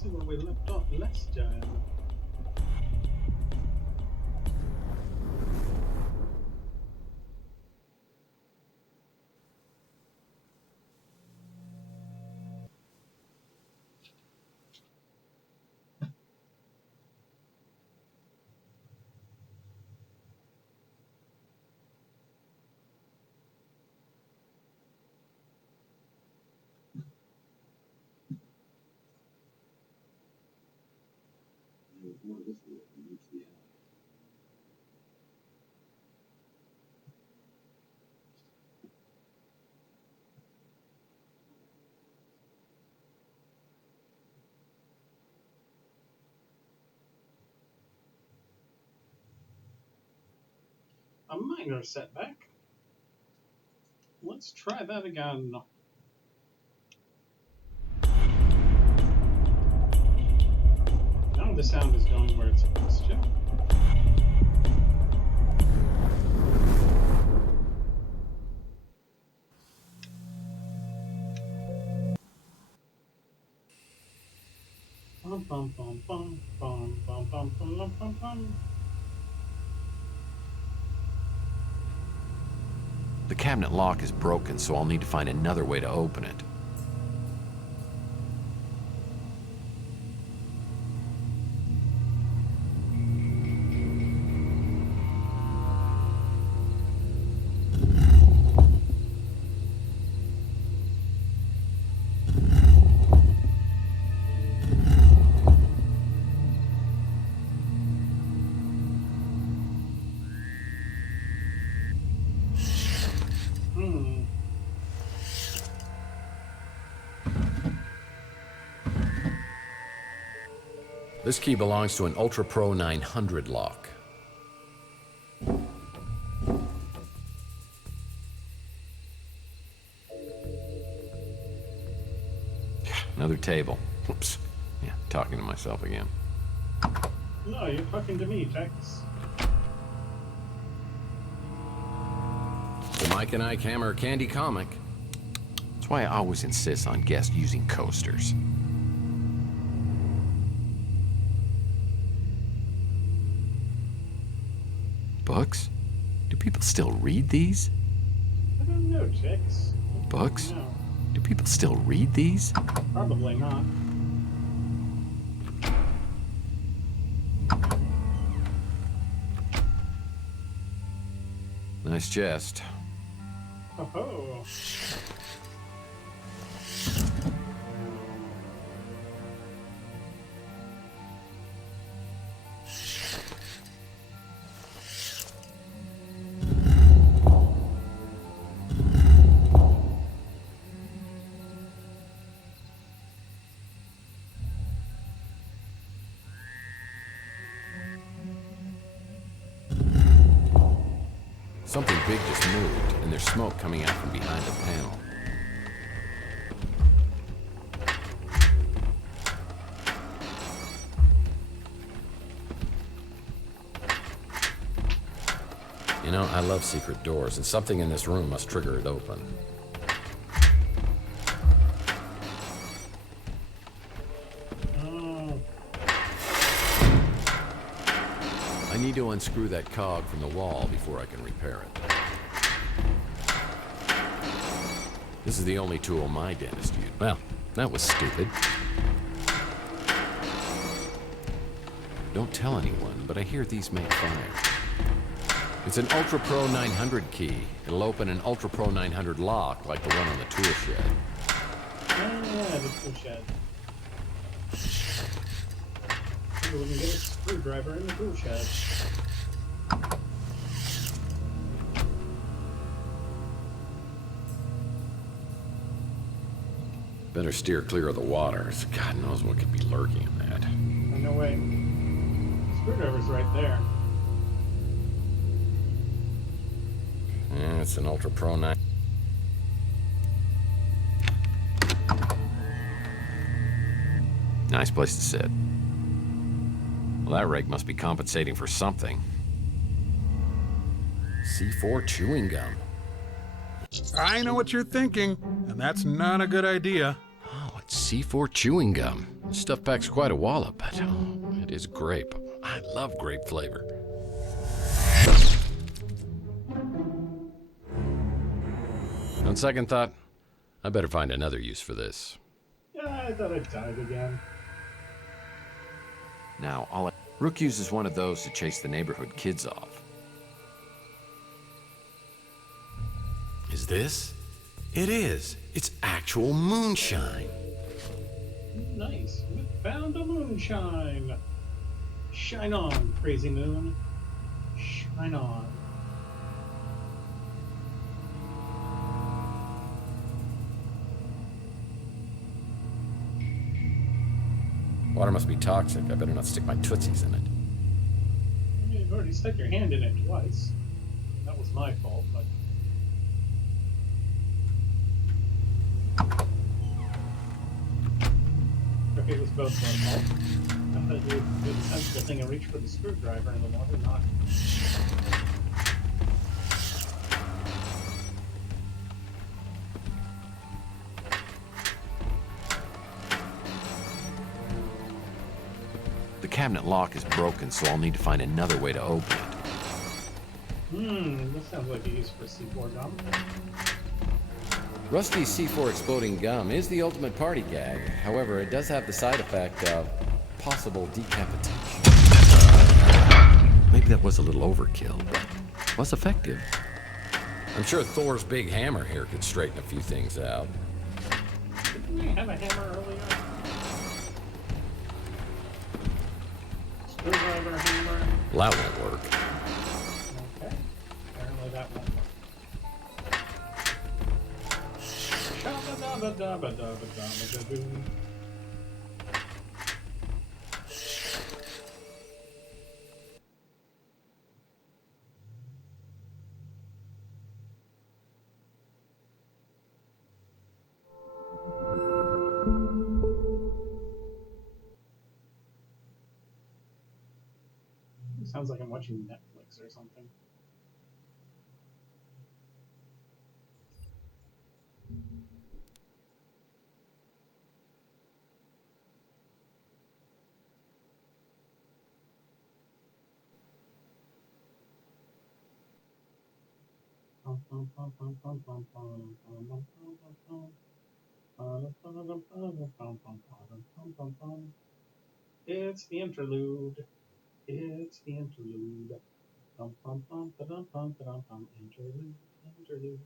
see where we left off last time. A minor setback. Let's try that again. Now the sound is going where it's supposed to. Bum, bum, bum, bum, bum, bum, bum, bum, bum, bum. The cabinet lock is broken, so I'll need to find another way to open it. This key belongs to an Ultra Pro 900 lock. Another table. Whoops. Yeah, talking to myself again. No, you're talking to me, Tex. The Mike and Ike Hammer Candy Comic. That's why I always insist on guests using coasters. Books? Do people still read these? I don't know, Tex. Books? No, Do people still read these? probably not. Nice chest. Oh. Something big just moved, and there's smoke coming out from behind the panel. You know, I love secret doors, and something in this room must trigger it open. Oh. I need to unscrew that cog from the wall before I can repair it. This is the only tool my dentist used. Well, that was stupid. Don't tell anyone, but I hear these make fire. It's an Ultra Pro 900 key. It'll open an Ultra Pro 900 lock like the one on the tool shed. Yeah, the tool shed. Maybe we can get a screwdriver in the tool shed. Better steer clear of the water. God knows what could be lurking in that. Oh, no way. Screwdriver's right there. Yeah, it's an Ultra Pro 9. Nice place to sit. Well, that rake must be compensating for something. C4 chewing gum. I know what you're thinking, and that's not a good idea. Oh, it's C4 chewing gum. Stuff packs quite a wallop, but it is grape. I love grape flavor. On second thought, I better find another use for this. Yeah, I thought I died again. Now, Rook uses one of those to chase the neighborhood kids off. Is this? It is. It's actual moonshine. Nice. We found a moonshine. Shine on, crazy moon. Shine on. Water must be toxic. I better not stick my tootsies in it. You've already stuck your hand in it twice. That was my fault, but... Okay, it was both my fault. I thought you would do the sensible thing and reach for the screwdriver in the water, not... The cabinet lock is broken, so I'll need to find another way to open it. This sounds like a use for C4 gum. Rusty's C4 exploding gum is the ultimate party gag. However, it does have the side effect of possible decapitation. Maybe that was a little overkill, but was effective. I'm sure Thor's big hammer here could straighten a few things out. Didn't we have a hammer earlier? Screwdriver, hammer. Well, that won't work. Okay. Apparently that won't work. Shabba-dabba-dabba-dabba-dabba-dabba-doo. Sounds like I'm watching Netflix or something. It's the interlude. It's the interlude. Bum, bum, bum, ba-dum, bum, ba-dum, bum. Interlude, interlude,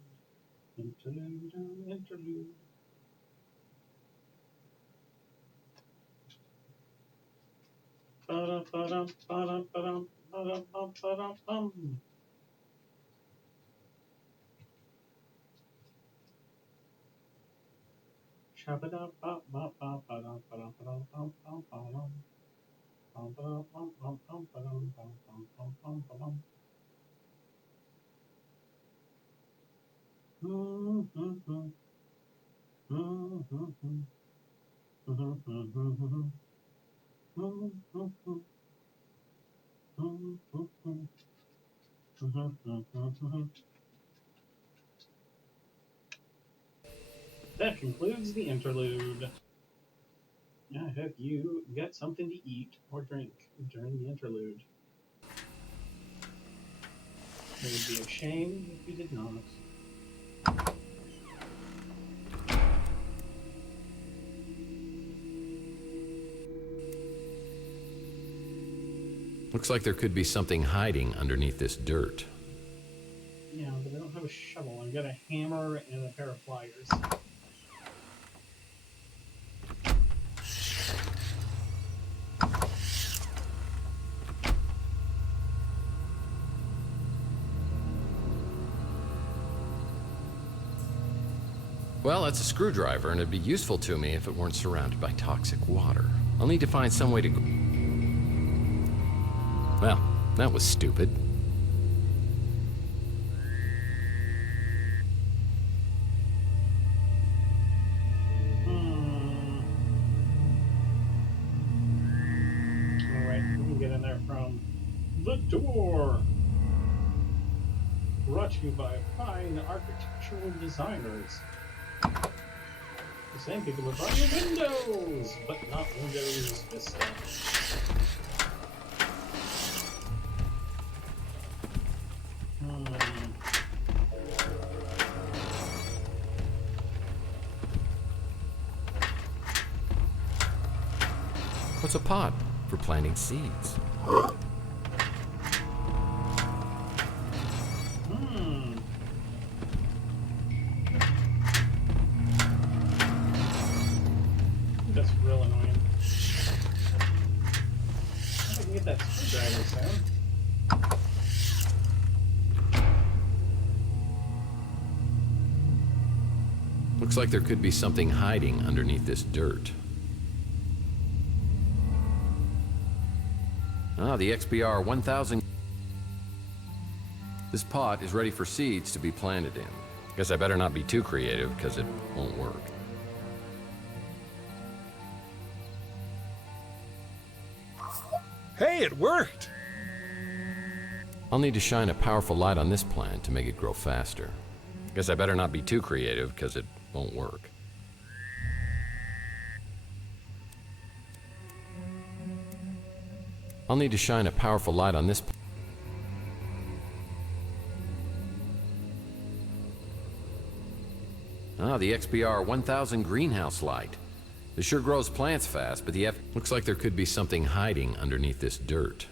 interlude, interlude. Ba-dum, ba-dum, ba-dum, ba-dum, ba-dum, bum, ba-dum, bum. Shabba-dum-ba-ba-ba-ba-dum, ba-dum, ba-dum, bum, ba-dum, bum, ba-dum, bum, bum, bum, bum, ba-dum. That concludes the interlude. I hope you get something to eat or drink during the interlude. It would be a shame if you did not. Looks like there could be something hiding underneath this dirt. Yeah, but I don't have a shovel. I've got a hammer and a pair of pliers. Well, that's a screwdriver, and it'd be useful to me if it weren't surrounded by toxic water. I'll need to find some way to go. Well, that was stupid. Alright, we can get in there from the door. Brought to you by fine architectural designers. The same people are buying Windows, but not Windows Vista. What's a pot? For planting seeds. That's real annoying. I can get that screwdriver sound. Looks like there could be something hiding underneath this dirt. Ah, the XBR 1000. This pot is ready for seeds to be planted in. Guess I better not be too creative, because it won't work. Hey, it worked! I'll need to shine a powerful light on this plant to make it grow faster. Guess I better not be too creative, because it won't work. I'll need to shine a powerful light on this. Ah, the XBR 1000 greenhouse light. This sure grows plants fast, but looks like there could be something hiding underneath this dirt.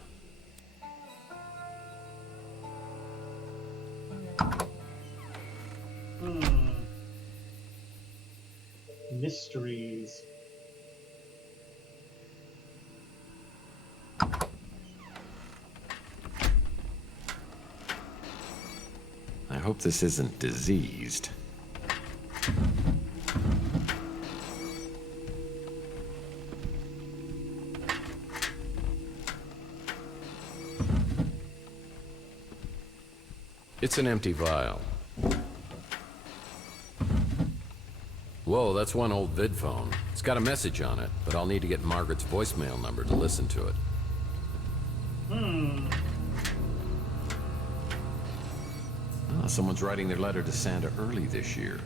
Mysteries. I hope this isn't diseased. It's an empty vial. Whoa, that's one old vid phone. It's got a message on it, but I'll need to get Margaret's voicemail number to listen to it. Ah, someone's writing their letter to Santa early this year.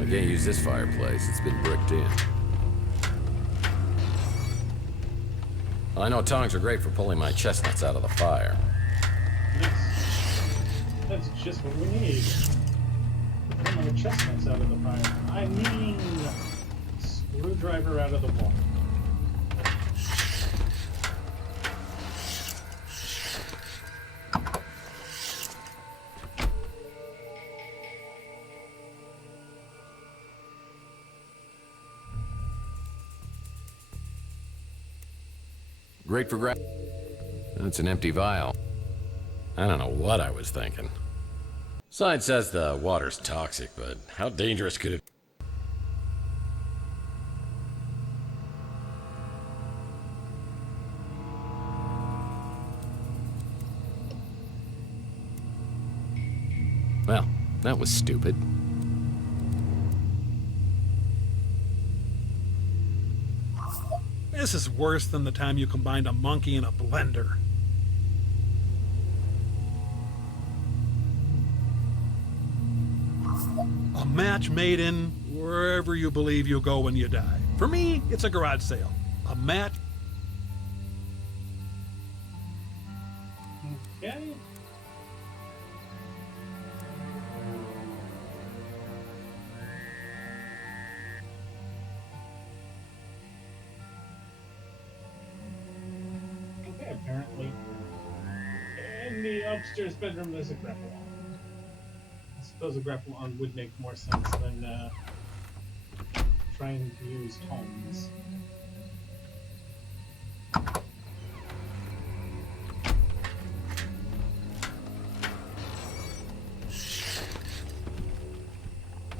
I can't use this fireplace. It's been bricked in. I know tongs are great for pulling my chestnuts out of the fire. That's just what we need. Pull my chestnuts out of the fire. I mean, screwdriver out of the wall. Great for It's an empty vial. I don't know what I was thinking. Sign says the water's toxic, but how dangerous could it be? Well, that was stupid. This is worse than the time you combined a monkey and a blender. A match made in wherever you believe you'll go when you die. For me, it's a garage sale. A match. Okay. Apparently, in the upstairs bedroom there's a grapple arm. I suppose a grapple arm would make more sense than trying to use tongs.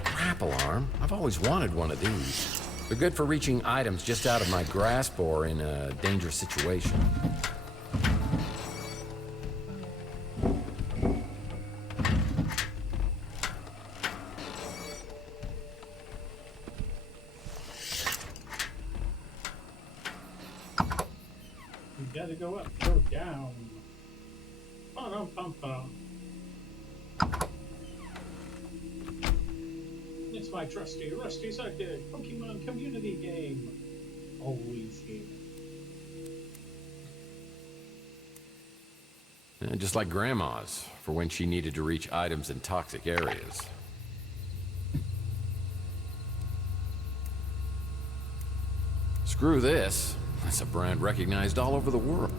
Grapple arm? I've always wanted one of these. They're good for reaching items just out of my grasp or in a dangerous situation. You gotta go up, go down. Pum pum pum. It's my trusty, rusty sidekick Pokemon community game. Always game. Just like Grandma's, for when she needed to reach items in toxic areas. Screw this. That's a brand recognized all over the world.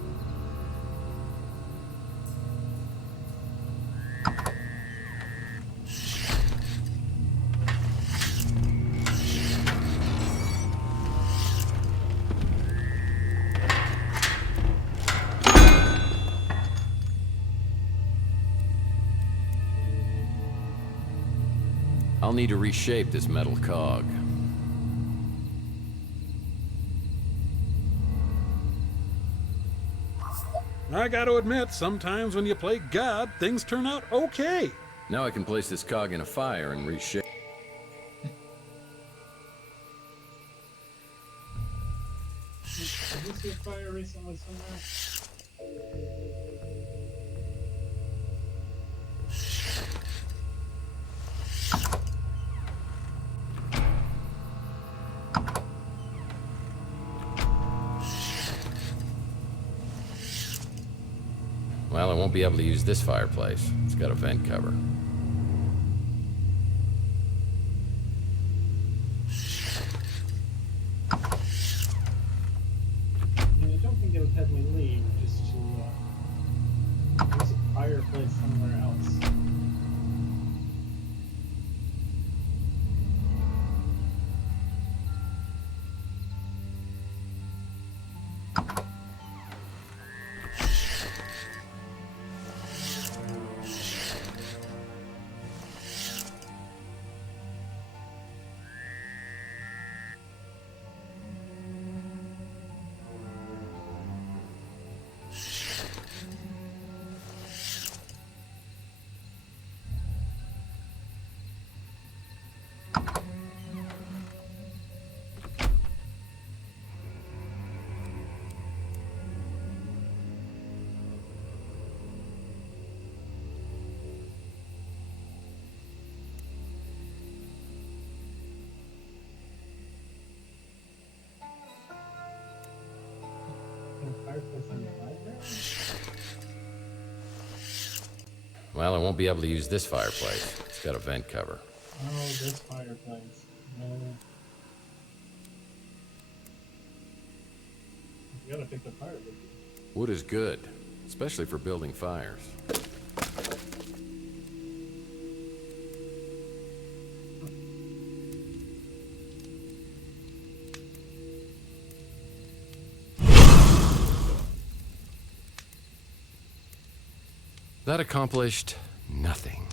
I'll need to reshape this metal cog. I gotta admit, sometimes when you play God, things turn out okay. Now I can place this cog in a fire and reshape. Did you see a fire recently somewhere? Well, I won't be able to use this fireplace. It's got a vent cover. I don't think it would have me leave just to use a fireplace somewhere else. Fireplace in the library? Well, I won't be able to use this fireplace. It's got a vent cover. Oh, this fireplace. No. You gotta pick the fire with you. Wood is good, especially for building fires. That accomplished nothing.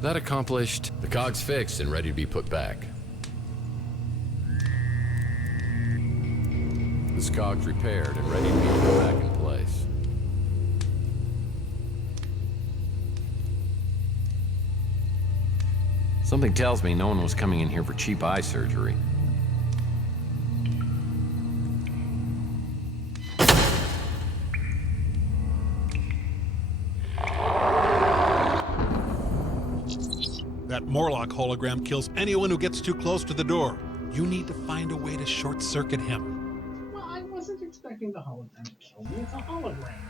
That accomplished. The cog's fixed and ready to be put back. This cog's repaired and ready to be put back in place. Something tells me no one was coming in here for cheap eye surgery. That Morlock hologram kills anyone who gets too close to the door. You need to find a way to short-circuit him. Well, I wasn't expecting the hologram to kill me. It's a hologram.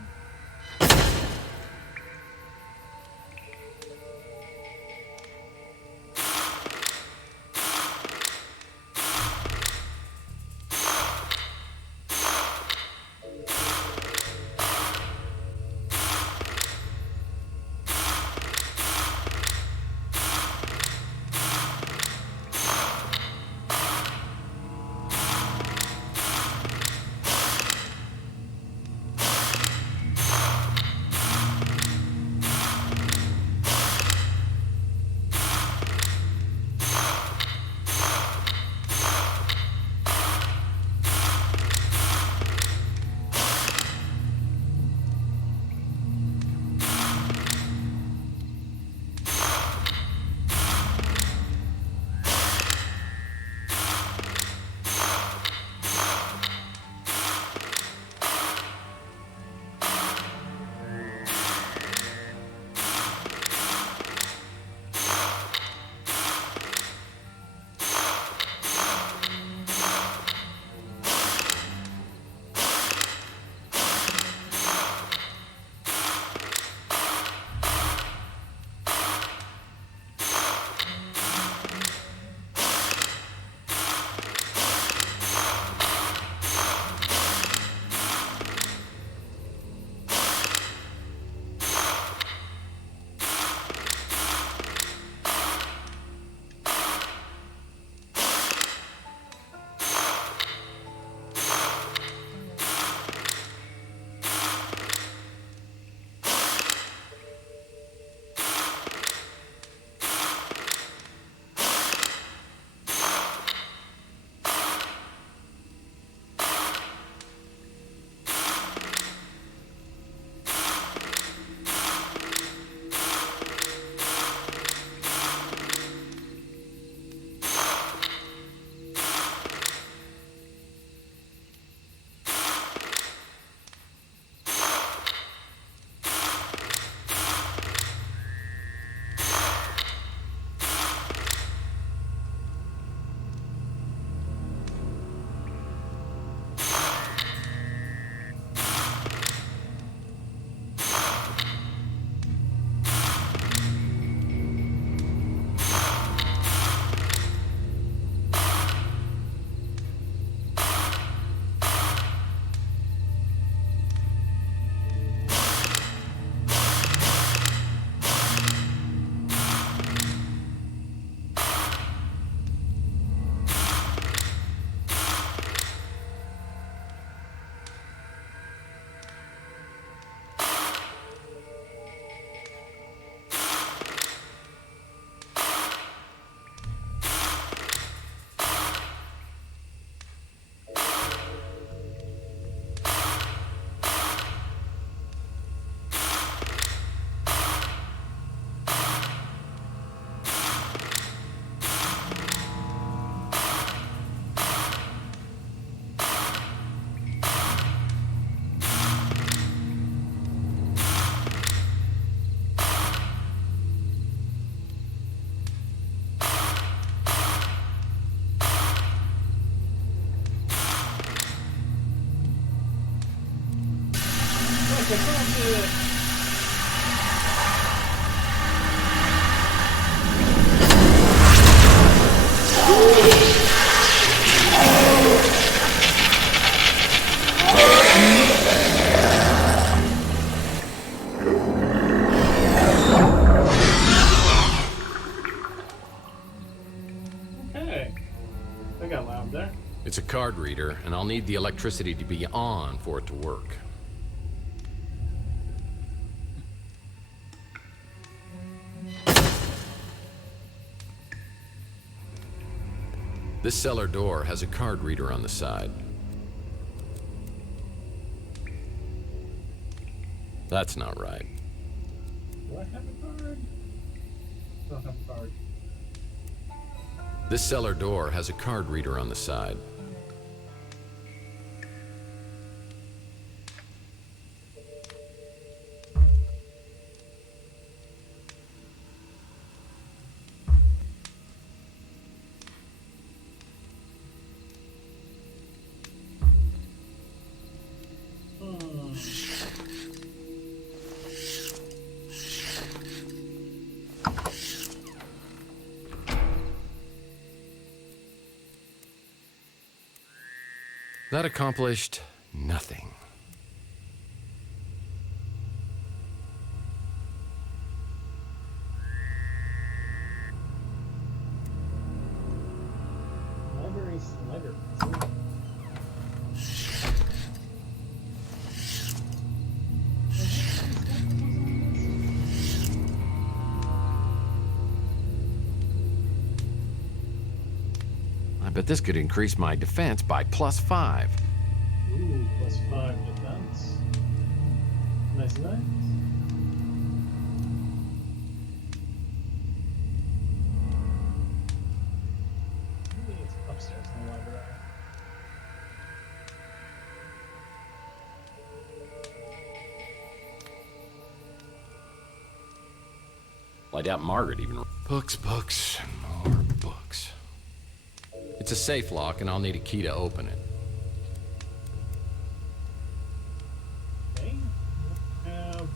I found it! Okay. I got loud there. It's a card reader, and I'll need the electricity to be on for it to work. This cellar door has a card reader on the side. That's not right. Do I have a card? Don't have a card. This cellar door has a card reader on the side. That accomplished nothing. Library slider. I bet this could increase my defense by +5. Ooh, +5 defense. Nice, nice. Maybe it's upstairs in the library. Well, I doubt Margaret even... Books, books, and more books. It's a safe lock, and I'll need a key to open it. Okay. Have...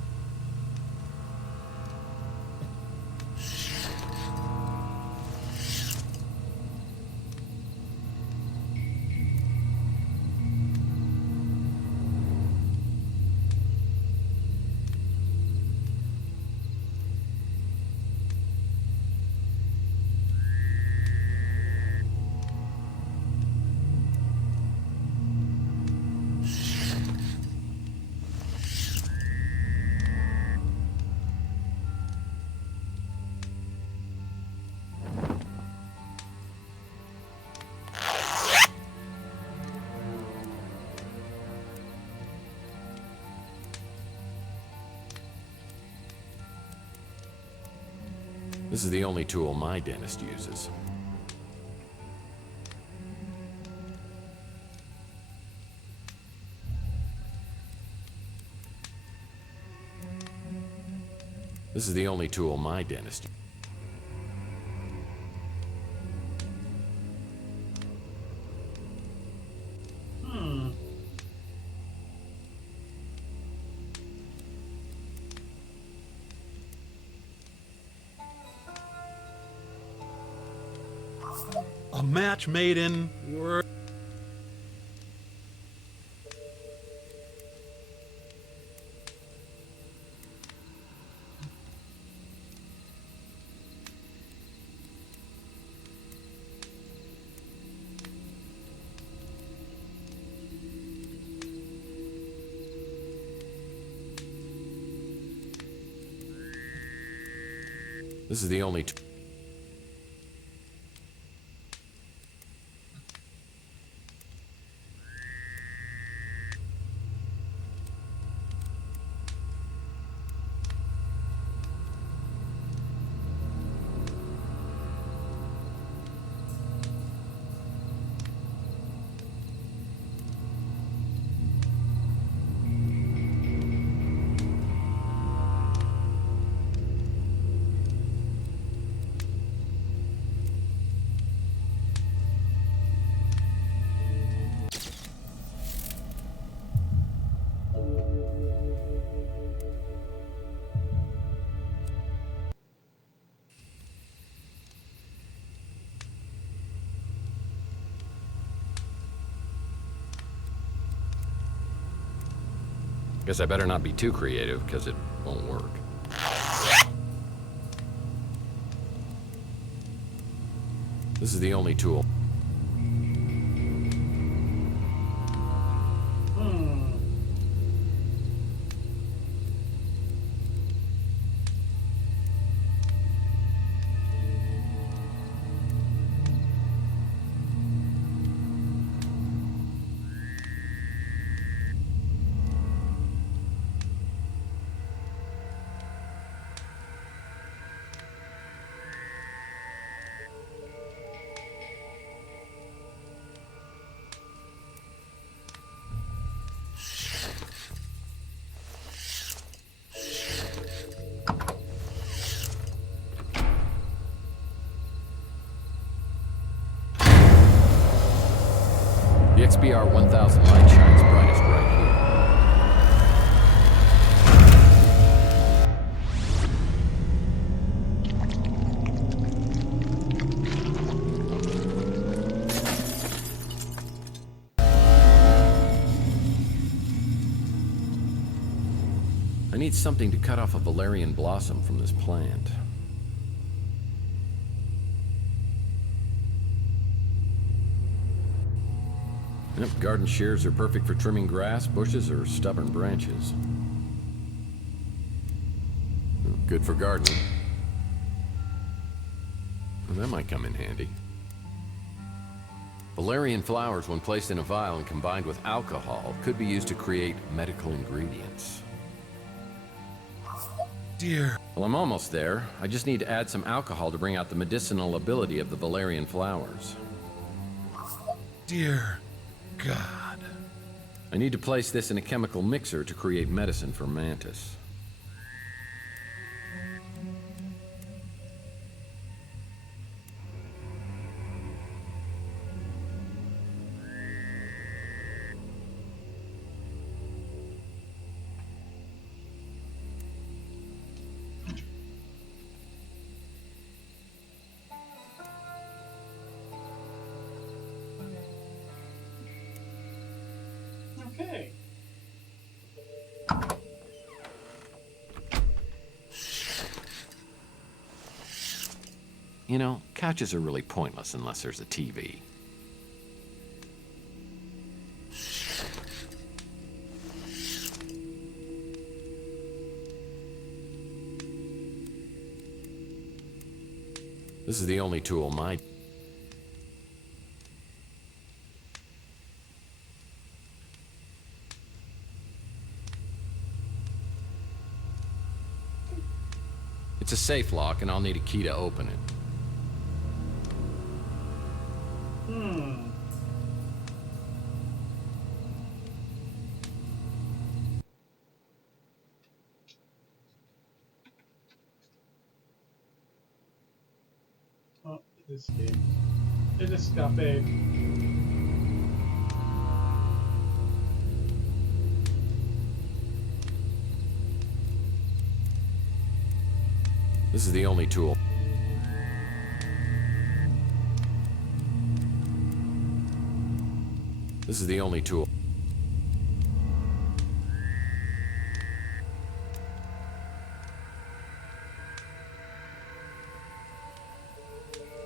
This is the only tool my dentist uses. This is the only tool my dentist... A match made in... This is the only... Guess I better not be too creative, because it won't work. This is the only tool. The XBR 1000 light shines brightest right here. I need something to cut off a valerian blossom from this plant. Yep, garden shears are perfect for trimming grass, bushes, or stubborn branches. Good for gardening. Well, that might come in handy. Valerian flowers, when placed in a vial and combined with alcohol, could be used to create medical ingredients. Dear. Well, I'm almost there. I just need to add some alcohol to bring out the medicinal ability of the valerian flowers. Dear God. I need to place this in a chemical mixer to create medicine for Mantis. Okay. You know, couches are really pointless unless there's a TV. This is the only tool my... It's a safe lock, and I'll need a key to open it. Oh, this game. It escape. This is the only tool. This is the only tool.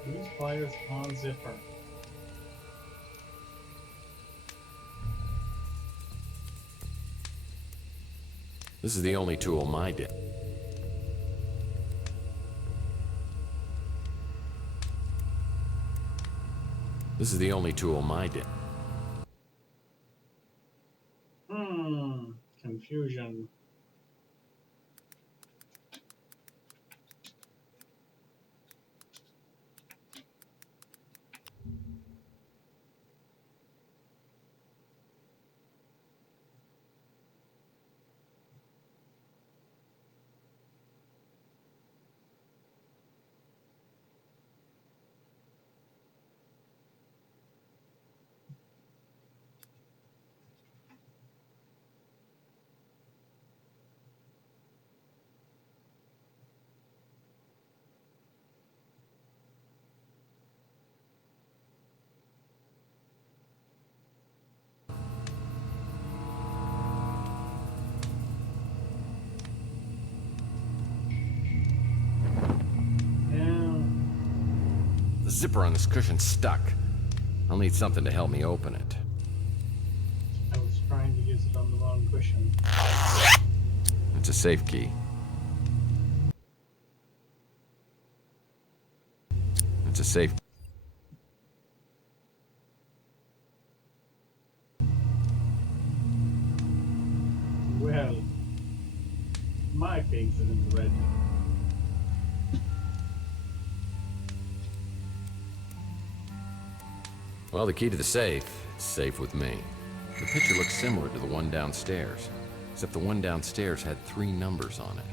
Use pliers on zipper. This is the only tool my day. This is the only tool my day. Confusion. zipper on this cushion's stuck. I'll need something to help me open it. I was trying to use it on the wrong cushion. It's a safe key. It's a safe. Well, my face isn't red. Well, the key to the safe is safe with me. The picture looks similar to the one downstairs, except the one downstairs had 3 numbers on it.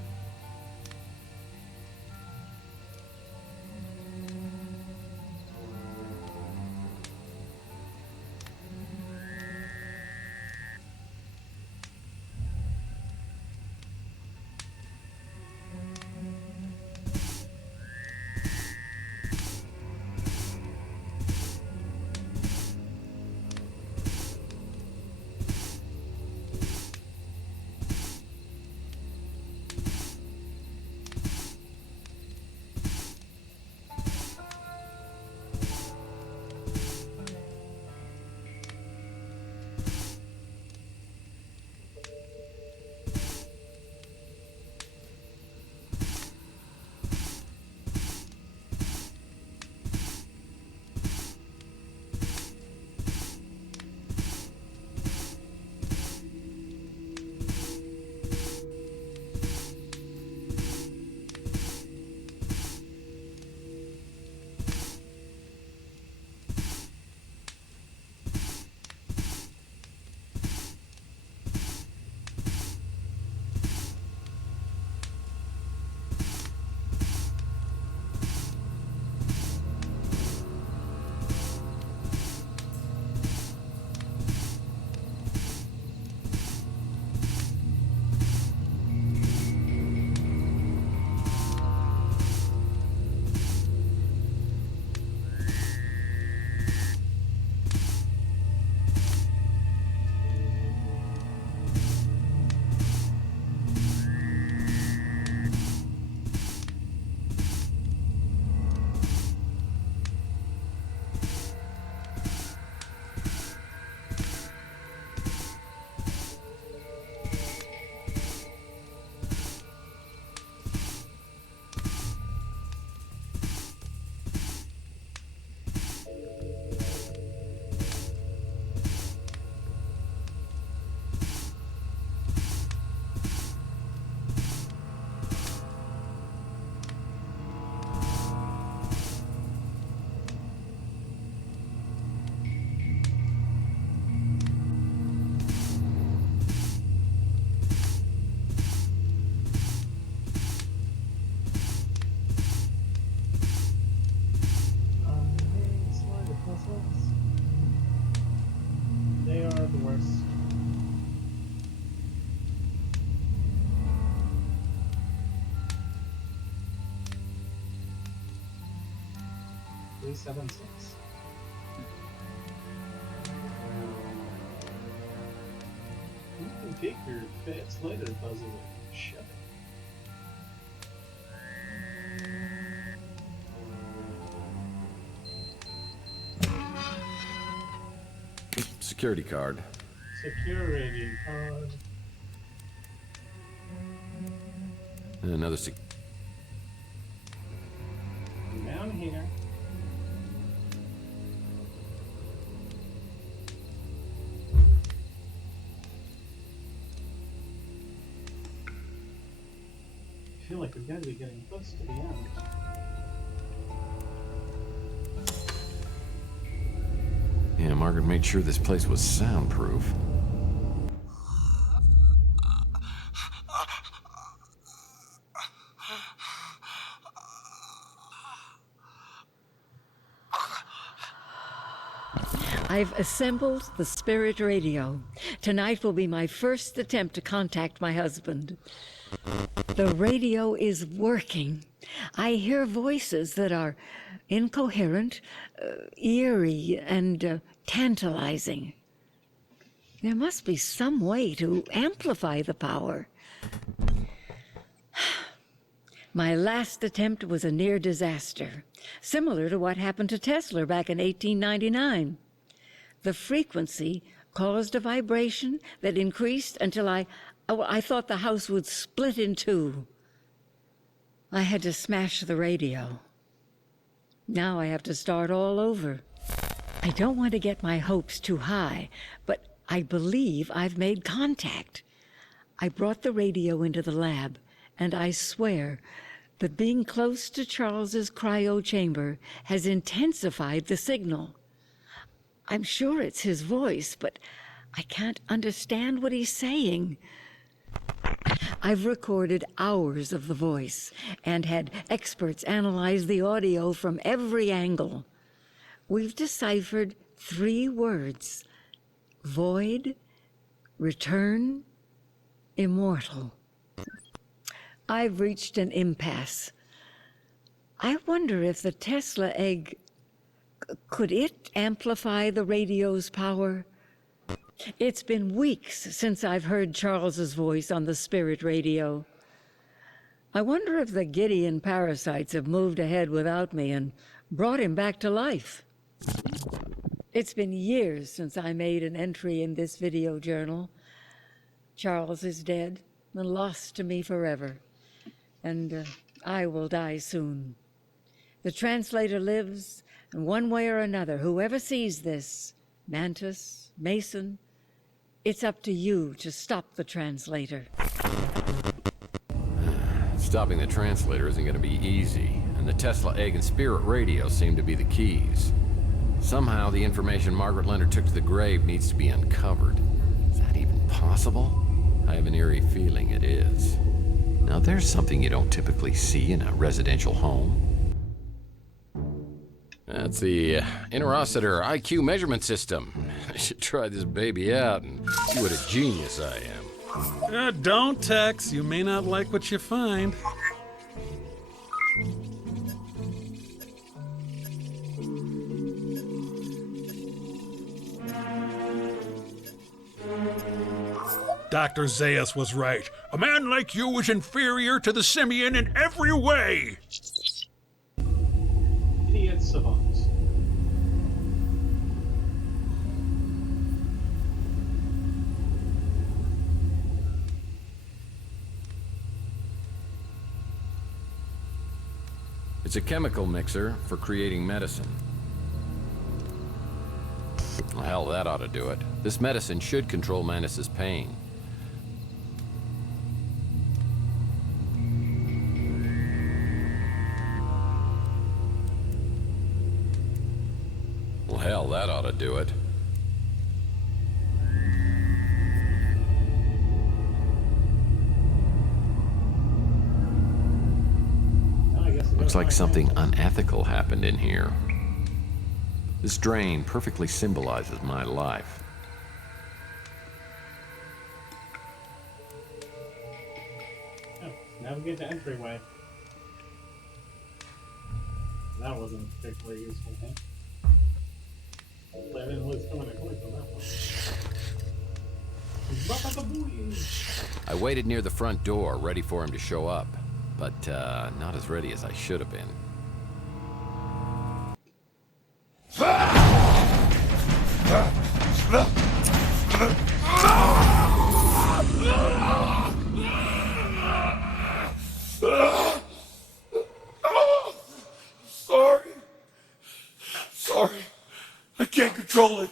They are the worst. Three, 7, 6. You can pick your fits later puzzle and shove it. Security card. Security card. And another Down here. I feel like we've got to be getting close to the end. Yeah, Margaret made sure this place was soundproof. I've assembled the spirit radio. Tonight will be my first attempt to contact my husband. The radio is working. I hear voices that are incoherent, eerie, and tantalizing. There must be some way to amplify the power. My last attempt was a near disaster, similar to what happened to Tesla back in 1899. The frequency caused a vibration that increased until I thought the house would split in two. I had to smash the radio. Now I have to start all over. I don't want to get my hopes too high, but I believe I've made contact. I brought the radio into the lab, and I swear that being close to Charles's cryo chamber has intensified the signal. I'm sure it's his voice, but I can't understand what he's saying. I've recorded hours of the voice and had experts analyze the audio from every angle. We've deciphered 3 words: void, return, immortal. I've reached an impasse. I wonder if the Tesla egg, could it amplify the radio's power? It's been weeks since I've heard Charles's voice on the spirit radio. I wonder if the Gideon parasites have moved ahead without me and brought him back to life. It's been years since I made an entry in this video journal. Charles is dead and lost to me forever, and I will die soon. The translator lives, and one way or another, whoever sees this, Mantis, Mason, it's up to you to stop the translator. Stopping the translator isn't going to be easy, and the Tesla egg and spirit radio seem to be the keys. Somehow the information Margaret Leonard took to the grave needs to be uncovered. Is that even possible? I have an eerie feeling it is. Now there's something you don't typically see in a residential home. That's the Interocitor IQ measurement system. I should try this baby out and see what a genius I am. Don't text. You may not like what you find. Dr. Zaius was right. A man like you is inferior to the simian in every way. Idiot savants. It's a chemical mixer for creating medicine. Well, hell, that ought to do it. This medicine should control Mantis's pain. Well, hell, that ought to do it. Looks like something unethical happened in here. This drain perfectly symbolizes my life. Oh, navigate the entryway. That wasn't a particularly useful thing. I didn't lose coming to click on that one. I waited near the front door, ready for him to show up, but not as ready as I should have been. Sorry. I can't control it.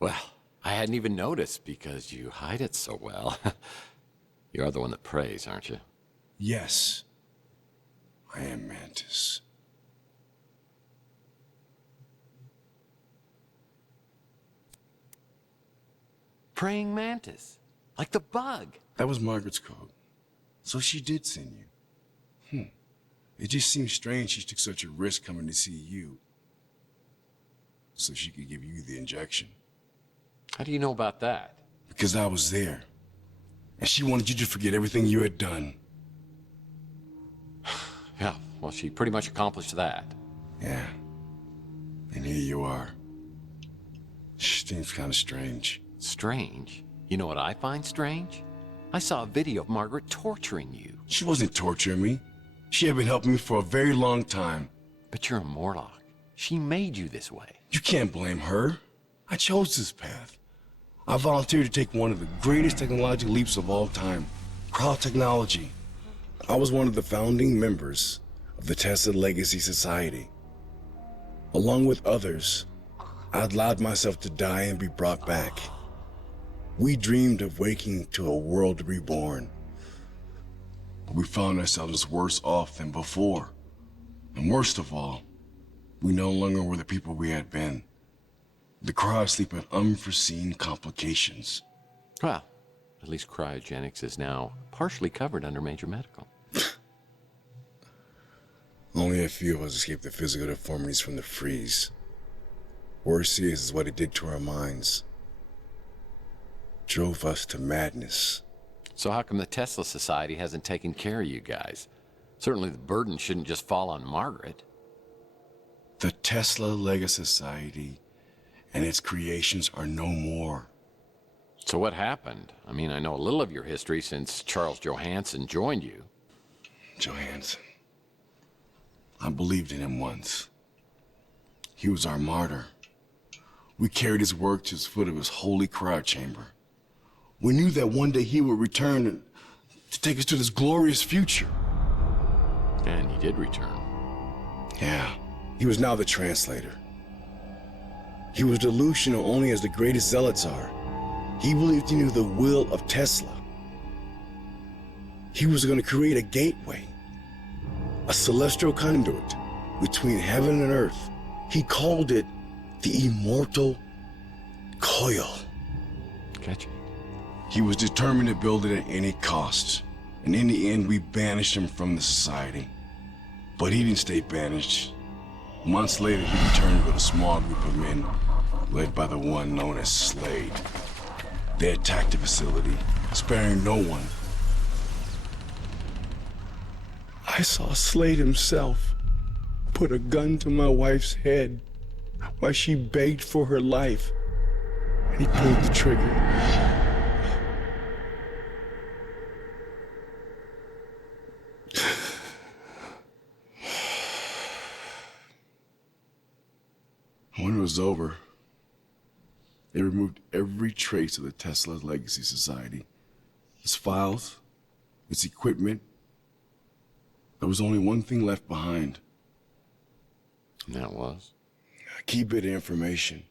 Well, I hadn't even noticed because you hide it so well. You're the one that prays, aren't you? Yes. I am Mantis. Praying Mantis. Like the bug. That was Margaret's code. So she did send you. It just seems strange she took such a risk coming to see you. So she could give you the injection. How do you know about that? Because I was there. And she wanted you to forget everything you had done. Yeah, well, she pretty much accomplished that. Yeah. And here you are. Seems kind of strange. Strange? You know what I find strange? I saw a video of Margaret torturing you. She wasn't torturing me. She had been helping me for a very long time. But you're a Morlock. She made you this way. You can't blame her. I chose this path. I volunteered to take one of the greatest technological leaps of all time, cryotechnology. I was one of the founding members of the Tesla Legacy Society. Along with others, I allowed myself to die and be brought back. We dreamed of waking to a world reborn. But we found ourselves worse off than before. And worst of all, we no longer were the people we had been. The cryosleep had unforeseen complications. Well, at least cryogenics is now partially covered under major medical. Only a few of us escaped the physical deformities from the freeze. Worse is what it did to our minds. Drove us to madness. So how come the Tesla Society hasn't taken care of you guys? Certainly the burden shouldn't just fall on Margaret. The Tesla Legacy Society and its creations are no more. So what happened? I mean, I know a little of your history since Charles Johansson joined you. Johansson. I believed in him once. He was our martyr. We carried his work to the foot of his holy cryo chamber. We knew that one day he would return to take us to this glorious future. And he did return. Yeah, he was now the translator. He was delusional only as the greatest zealots are. He believed he knew the will of Tesla. He was going to create a gateway, a celestial conduit between heaven and earth. He called it the immortal coil. Gotcha. He was determined to build it at any cost. And in the end, we banished him from the society. But he didn't stay banished. Months later, he returned with a small group of men, led by the one known as Slade. They attacked the facility, sparing no one. I saw Slade himself put a gun to my wife's head while she begged for her life, and he pulled the trigger. When it was over, they removed every trace of the Tesla Legacy Society. Its files, its equipment. There was only one thing left behind. And that was? A key bit of information.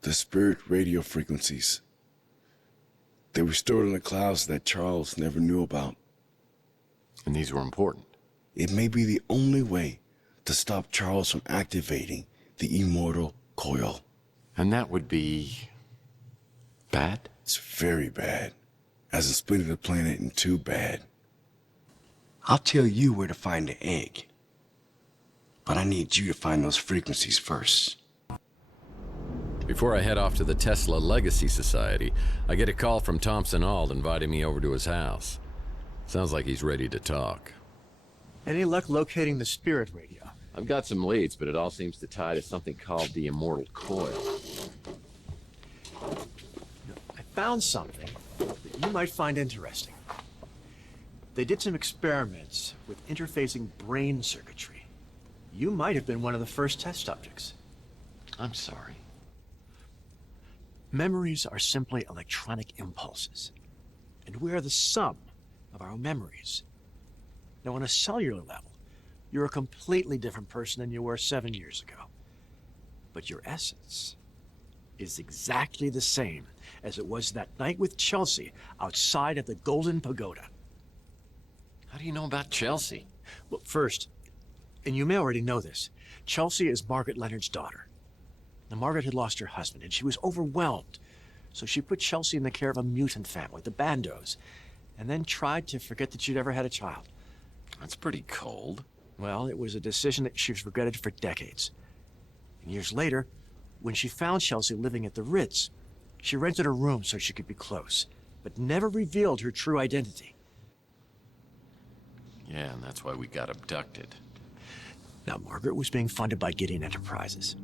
The spirit radio frequencies. They were stored in the clouds that Charles never knew about. And these were important. It may be the only way to stop Charles from activating the immortal coil. And that would be bad? It's very bad. As in splitting the planet in two bad. I'll tell you where to find the egg. But I need you to find those frequencies first. Before I head off to the Tesla Legacy Society, I get a call from Thompson Ald inviting me over to his house. Sounds like he's ready to talk. Any luck locating the spirit radio? I've got some leads, but it all seems to tie to something called the Immortal Coil. I found something that you might find interesting. They did some experiments with interfacing brain circuitry. You might have been one of the first test subjects. I'm sorry. Memories are simply electronic impulses, and we are the sum of our memories. Now, on a cellular level, you're a completely different person than you were 7 years ago. But your essence is exactly the same as it was that night with Chelsea outside of the Golden Pagoda. How do you know about Chelsea? Well, first, and you may already know this, Chelsea is Margaret Leonard's daughter. Now, Margaret had lost her husband, and she was overwhelmed. So she put Chelsea in the care of a mutant family, the Bandos, and then tried to forget that she'd ever had a child. That's pretty cold. Well, it was a decision that she's regretted for decades. And years later, when she found Chelsea living at the Ritz, she rented a room so she could be close, but never revealed her true identity. Yeah, and that's why we got abducted. Now, Margaret was being funded by Gideon Enterprises,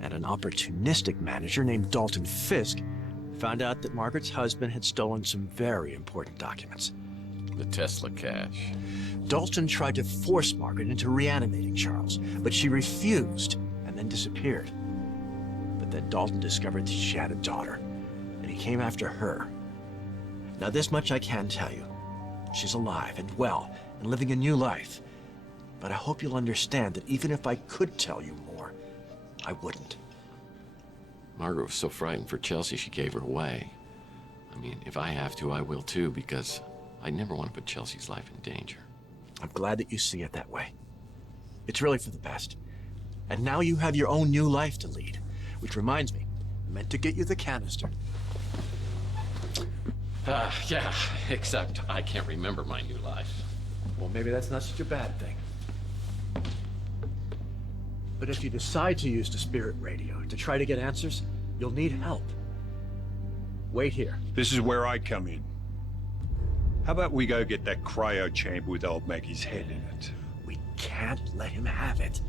and an opportunistic manager named Dalton Fisk Found out that Margaret's husband had stolen some very important documents. The Tesla cache. Dalton tried to force Margaret into reanimating Charles, but she refused and then disappeared. But then Dalton discovered that she had a daughter, and he came after her. Now, this much I can tell you. She's alive and well and living a new life. But I hope you'll understand that even if I could tell you more, I wouldn't. Margaret was so frightened for Chelsea, she gave her away. I mean, if I have to, I will too, because I never want to put Chelsea's life in danger. I'm glad that you see it that way. It's really for the best. And now you have your own new life to lead. Which reminds me, I meant to get you the canister. Yeah, except I can't remember my new life. Well, maybe that's not such a bad thing. But if you decide to use the spirit radio to try to get answers, you'll need help. Wait here. This is where I come in. How about we go get that cryo chamber with old Maggie's head in it? We can't let him have it.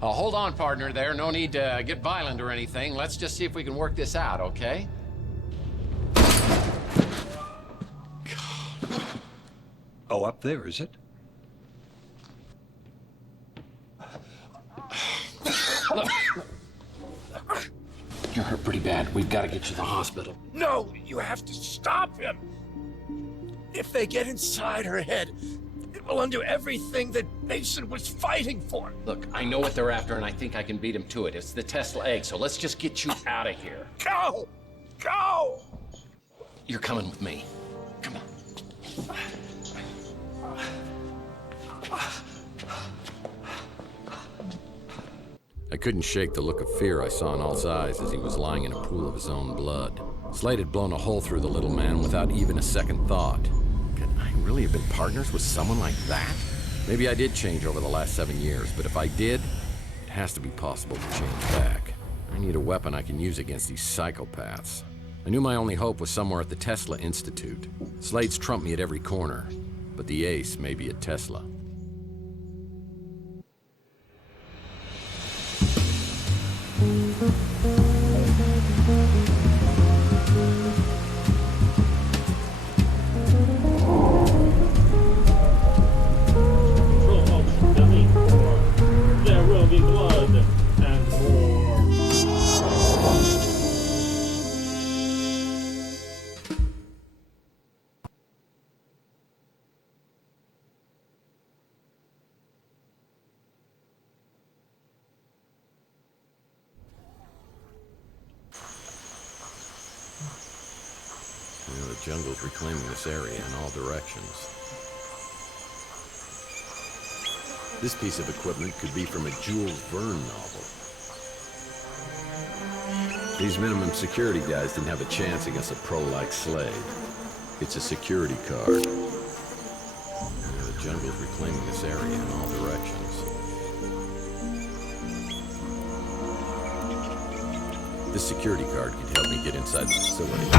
Hold on, partner there. No need to get violent or anything. Let's just see if we can work this out, okay? Oh, up there, is it? You're hurt pretty bad. We've got to get you to the hospital. No, you have to stop him. If they get inside her head, it will undo everything that Mason was fighting for. Look, I know what they're after, and I think I can beat them to it. It's the Tesla egg, so let's just get you out of here. Go! Go! You're coming with me. Come on. I couldn't shake the look of fear I saw in Alt's eyes as he was lying in a pool of his own blood. Slade had blown a hole through the little man without even a second thought. Could I really have been partners with someone like that? Maybe I did change over the last 7 years, but if I did, it has to be possible to change back. I need a weapon I can use against these psychopaths. I knew my only hope was somewhere at the Tesla Institute. Slade's trumped me at every corner, but the ace may be at Tesla. Control Alt Delete for There Will Be Blood and more. You know, the jungle's reclaiming this area in all directions. This piece of equipment could be from a Jules Verne novel. These minimum security guys didn't have a chance against a pro like Slade. It's a security card. You know, the jungle's reclaiming this area in all directions. This security card could help me get inside the facility.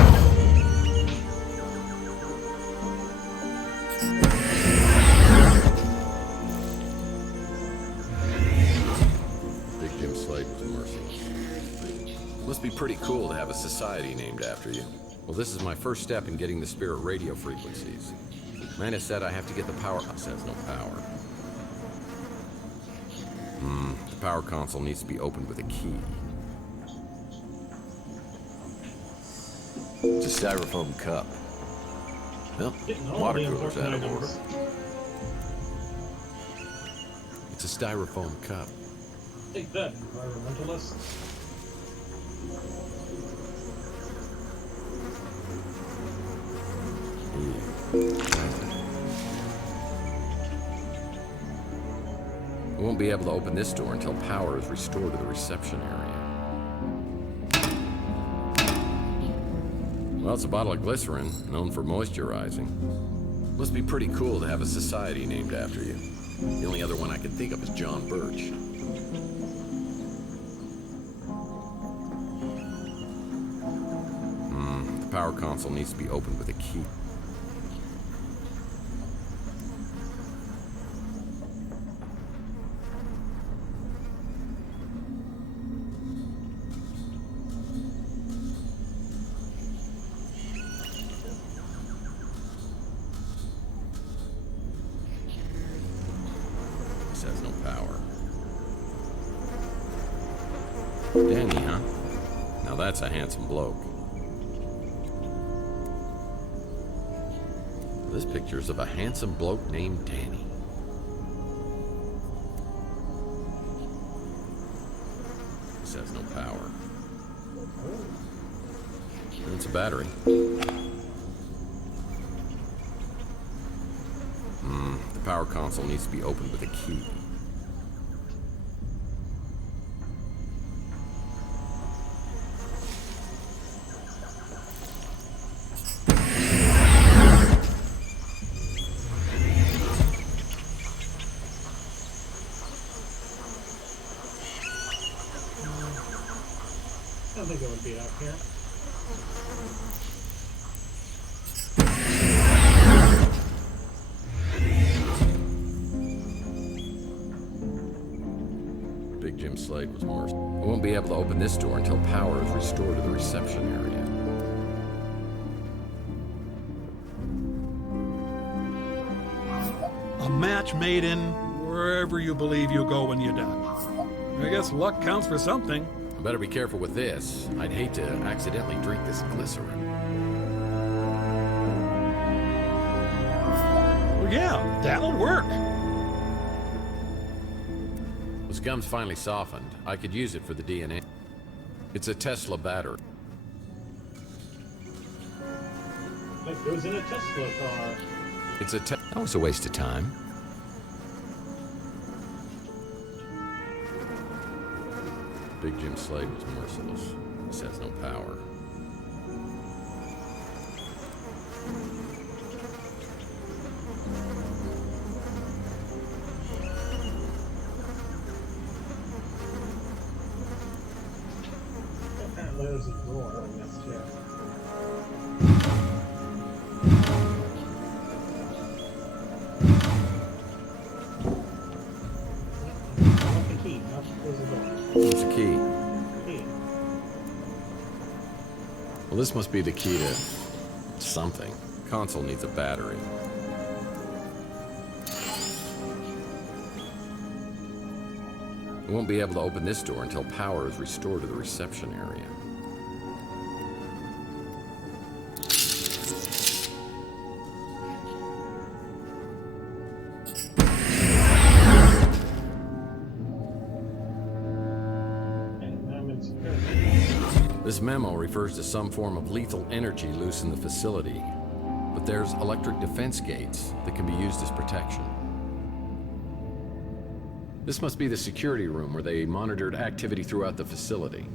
Big Jim Slade was merciless. Must be pretty cool to have a society named after you. Well, this is my first step in getting the spirit radio frequencies. Mana said I have to get the power. It has no power. The power console needs to be opened with a key. It's a styrofoam cup. Well, Getting all water the cooler's out important of order. items. It's a styrofoam cup. Take that, environmentalist. We won't be able to open this door until power is restored to the reception area. Well, it's a bottle of glycerin, known for moisturizing. Must be pretty cool to have a society named after you. The only other one I can think of is John Birch. The power console needs to be opened with a key. Danny, huh? Now that's a handsome bloke. This picture's of a handsome bloke named Danny. This has no power. And it's a battery. The power console needs to be opened with a key. I don't think it would be up here. Big Jim Slade was merciful. I won't be able to open this door until power is restored to the reception area. A match made in wherever you believe you go when you're done. I guess luck counts for something. I better be careful with this. I'd hate to accidentally drink this glycerin. Well, yeah, that'll work. The scum's finally softened. I could use it for the DNA. It's a Tesla battery. That goes in a Tesla car. It's a That was a waste of time. Big Jim Slade was merciless. This has no power. Apparently there's a door in this chair. Not the key, not to close the door. It's a key. Key. Well, this must be the key to something. Console needs a battery. I won't be able to open this door until power is restored to the reception area. And I'm in security. This memo refers to some form of lethal energy loose in the facility, but there's electric defense gates that can be used as protection. This must be the security room where they monitored activity throughout the facility.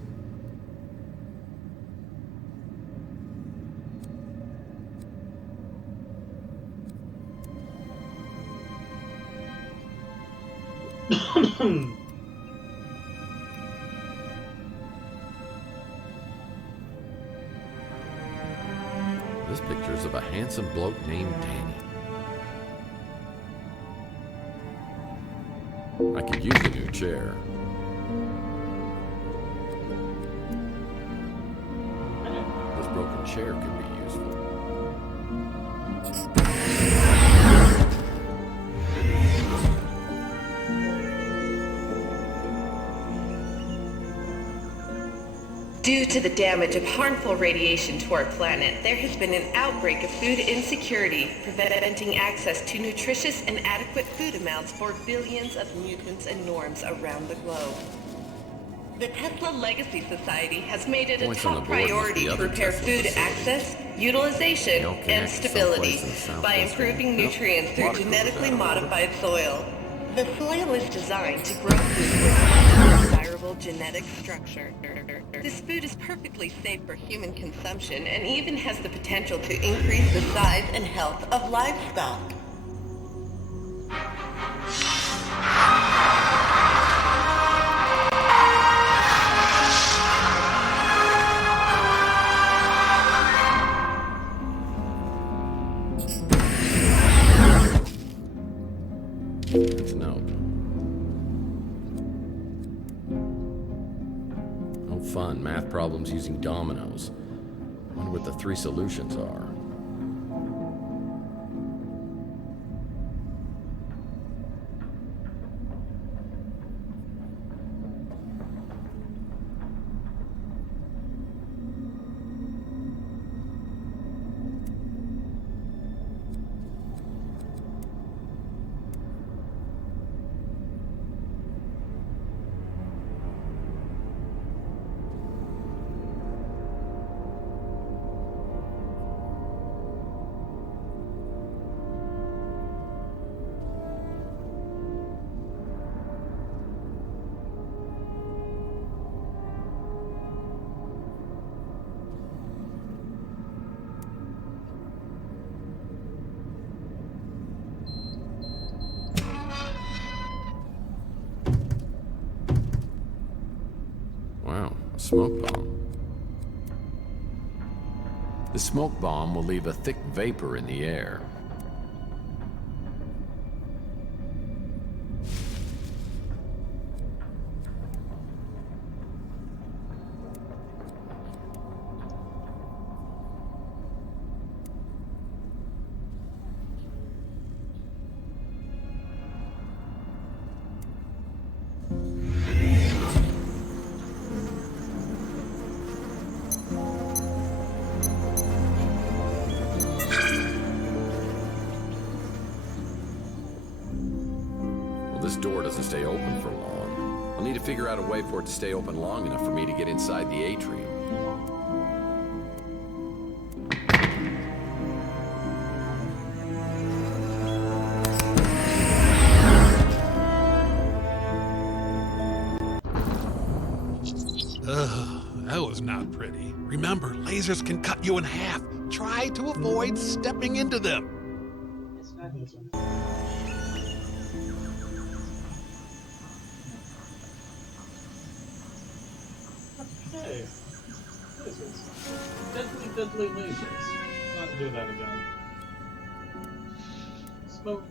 This picture's of a handsome bloke named Danny. I could use a new chair. This broken chair could be useful. Due to the damage of harmful radiation to our planet, there has been an outbreak of food insecurity, preventing access to nutritious and adequate food amounts for billions of mutants and norms around the globe. The Tesla Legacy Society has made it a Points on top the board must priority be to other repair Tesla food facilities. access, utilization, They'll and connect stability someplace in the by Southwest improving region. nutrients A through lot of food genetically is out of order. modified soil. The soil is designed to grow food with desirable genetic structure. This food is perfectly safe for human consumption and even has the potential to increase the size and health of livestock. It's a note. Oh, fun. Math problems using dominoes. Wonder what the 3 solutions are. Wow, a smoke bomb. The smoke bomb will leave a thick vapor in the air. This door doesn't stay open for long. I'll need to figure out a way for it to stay open long enough for me to get inside the atrium. That was not pretty. Remember, lasers can cut you in half. Try to avoid stepping into them. It's not this one. Hey, lasers. Deadly lasers. Not do that again. Smoke.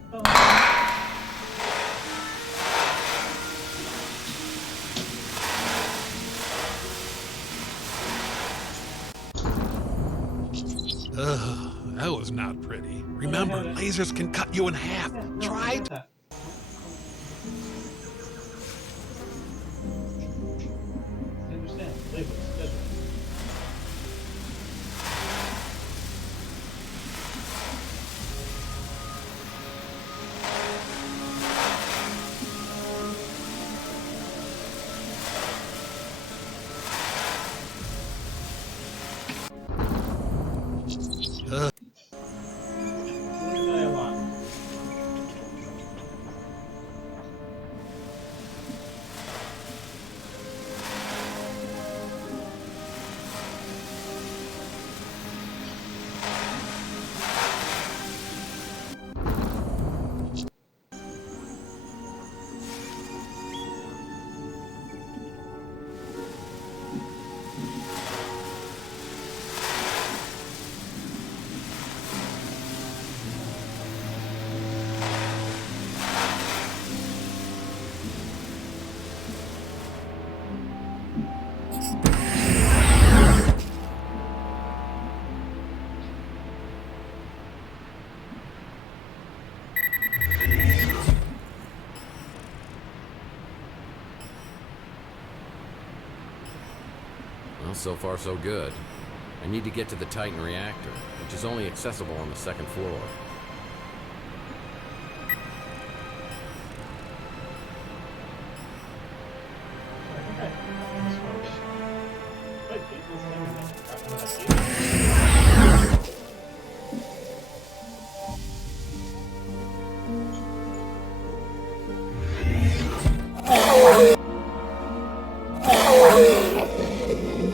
That was not pretty. Remember, lasers can cut you in half. Try to... that. I understand. Lasers. Deadly. A lot. Well, so far so good. I need to get to the Titan reactor, which is only accessible on the second floor. Okay. Wait, people's name.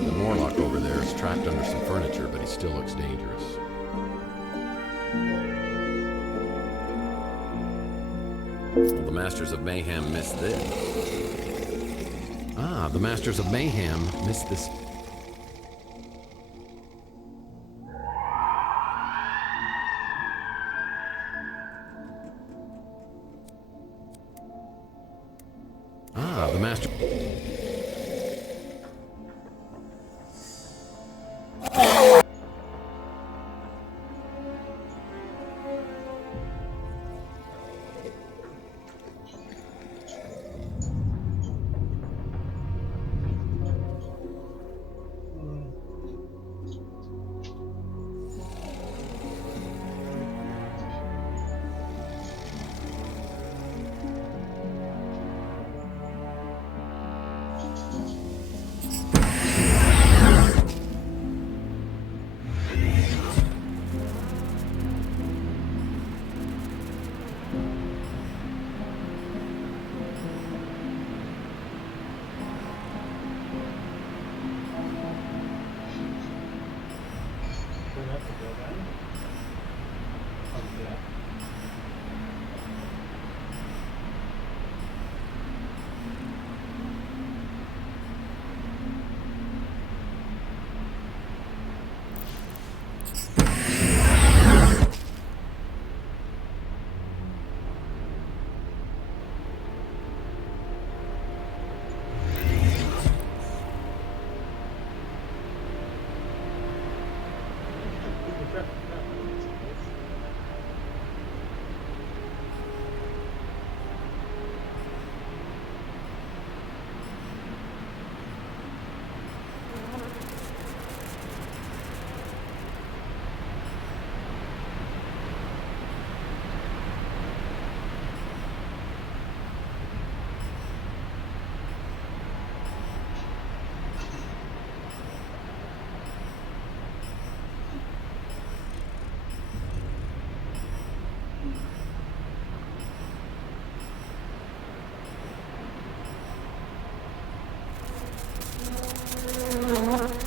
The Morlock over there is trapped under some furniture, but he still looks dangerous. Well, the Masters of Mayhem missed this. Ah, the Masters of Mayhem missed this. Ah, the Master...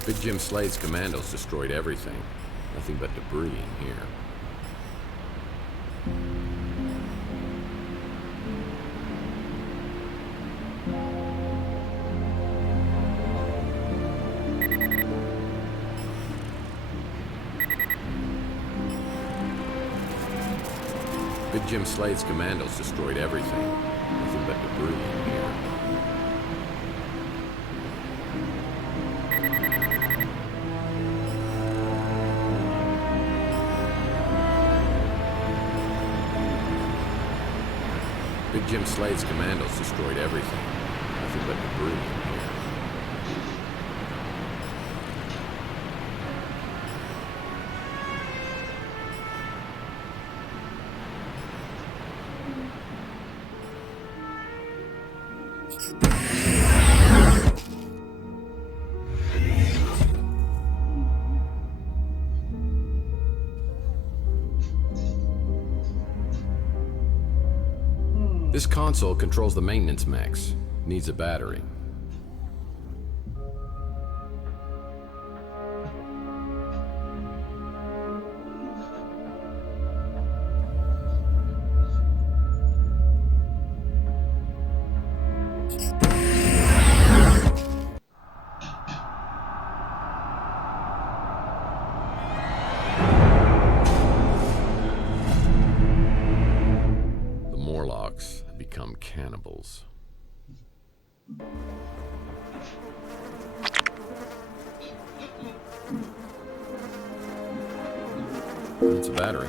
Big Jim Slade's commandos destroyed everything. Nothing but debris in here. Big Jim Slade's commandos destroyed everything. Nothing but debris in here. Big Jim Slade's commandos destroyed everything. Nothing but debris in here. This console controls the maintenance mechs. Needs a battery. The Morlocks have become cannibals. It's a battery.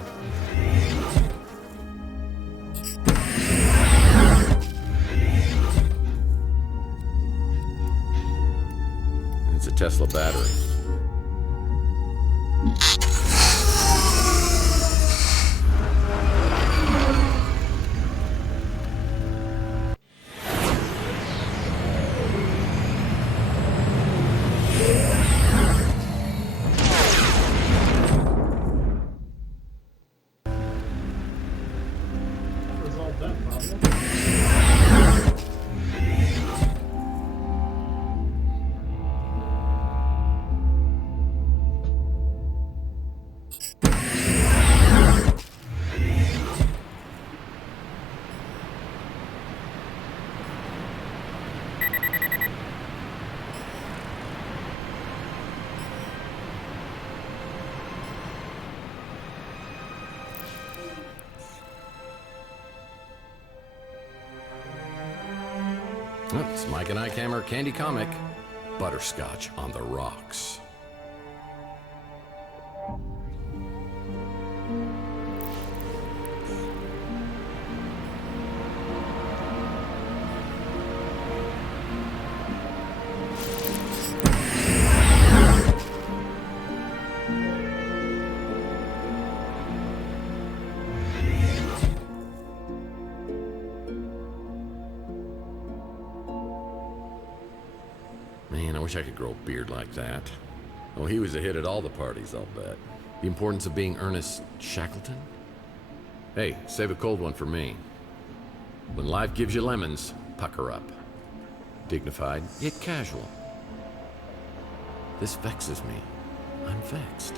It's a Tesla battery. Resolve that problem. Well, it's Mike and Ike Hammer Candy Comic. Butterscotch on the rocks. Man, I wish I could grow a beard like that. Oh, he was a hit at all the parties, I'll bet. The importance of being Ernest Shackleton? Hey, save a cold one for me. When life gives you lemons, pucker up. Dignified, yet casual. This vexes me. I'm vexed.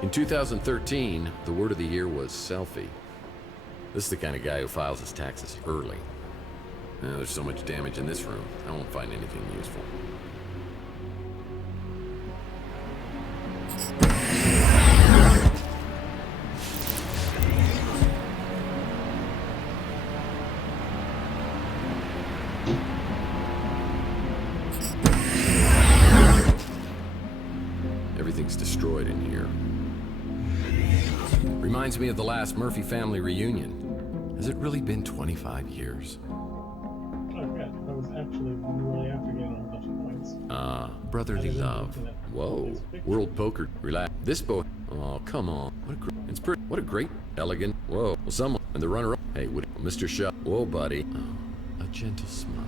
In 2013, the word of the year was selfie. This is the kind of guy who files his taxes early. There's so much damage in this room, I won't find anything useful. Everything's destroyed in here. Reminds me of the last Murphy family reunion. Has it really been 25 years? Oh, yeah. I was actually really after getting a whole bunch of points. Brotherly love. Whoa. World poker. Relax. This boy. Oh, come on. What a great, elegant. Whoa. Well, someone. And the runner-up. Hey, Mr. Shaw. Whoa, buddy. Oh, a gentle smile.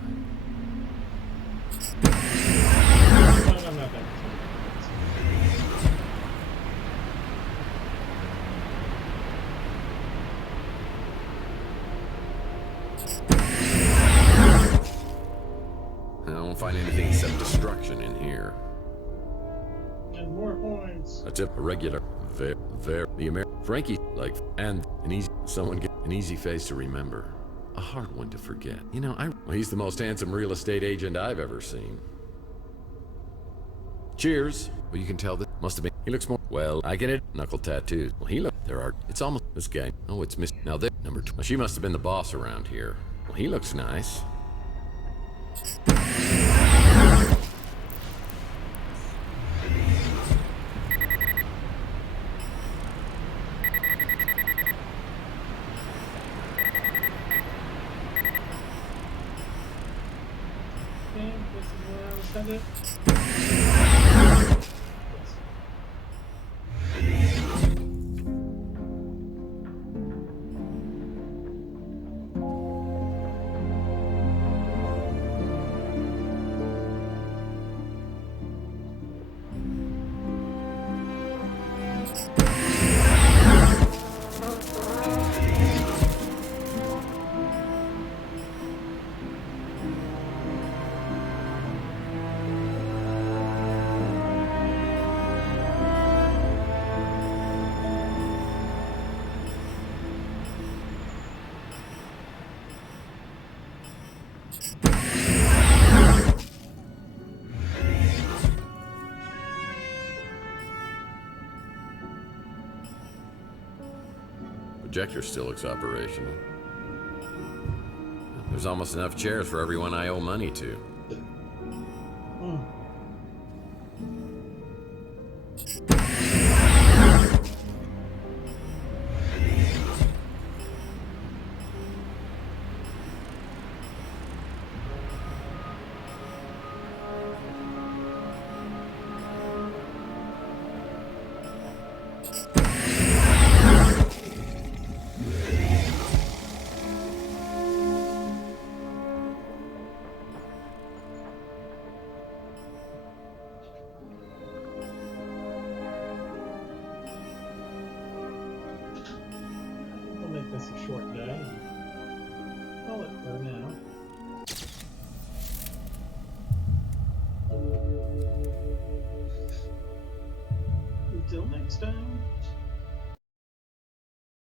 I'm not that. I don't find anything except destruction in here. And more points. A tip, a regular, the American Frankie, like, and an easy face to remember, a hard one to forget. You know, well, he's the most handsome real estate agent I've ever seen. Cheers. Well, you can tell that must have been. He looks more. Well, I get it. Knuckle tattoos. Well, he look. There are. It's almost this guy. Oh, it's Miss. Now there. Number 2. Well, she must have been the boss around here. Well, he looks nice. Okay, this is where I was headed. Projector still looks operational. There's almost enough chairs for everyone I owe money to. We'll make this a short day. Call it for now. Until next time.